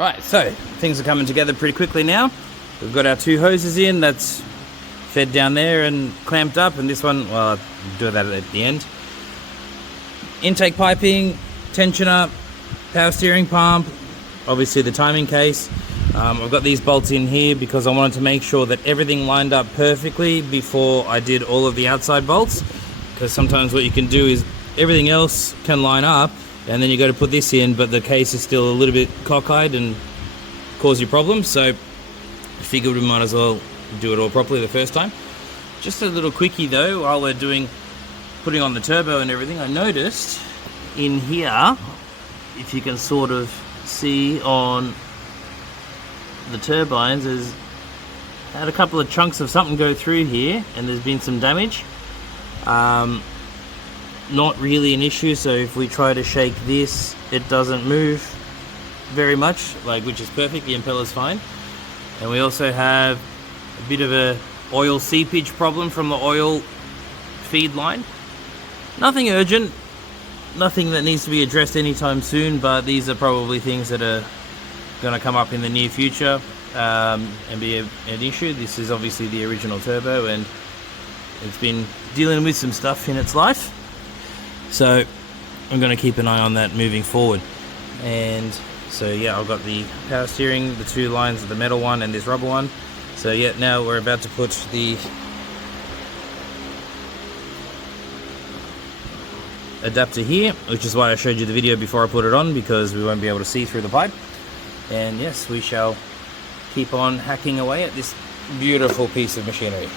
Right, so things are coming together pretty quickly now. We've got our two hoses in, that's fed down there and clamped up, and this one, well, I'll do that at the end. Intake piping, tensioner, power steering pump, obviously the timing case. I've got these bolts in here because I wanted to make sure that everything lined up perfectly before I did all of the outside bolts, because sometimes what you can do is everything else can line up and then you got to put this in, but the case is still a little bit cockeyed and cause you problems. So I figured we might as well do it all properly the first time. Just a little quickie though, while we're putting on the turbo and everything, I noticed in here, if you can sort of see on the turbines, there's had a couple of chunks of something go through here and there's been some damage. Not really an issue, so if we try to shake this, it doesn't move very much, which is perfect. The impeller's fine. And we also have a bit of a oil seepage problem from the oil feed line. Nothing urgent, nothing that needs to be addressed anytime soon, but these are probably things that are going to come up in the near future and be an issue. This is obviously the original turbo and it's been dealing with some stuff in its life, so I'm going to keep an eye on that moving forward. And so yeah, I've got the power steering, the two lines of the metal one and this rubber one. So yeah, now we're about to put the adapter here, which is why I showed you the video before I put it on, because we won't be able to see through the pipe. And yes, we shall keep on hacking away at this beautiful piece of machinery.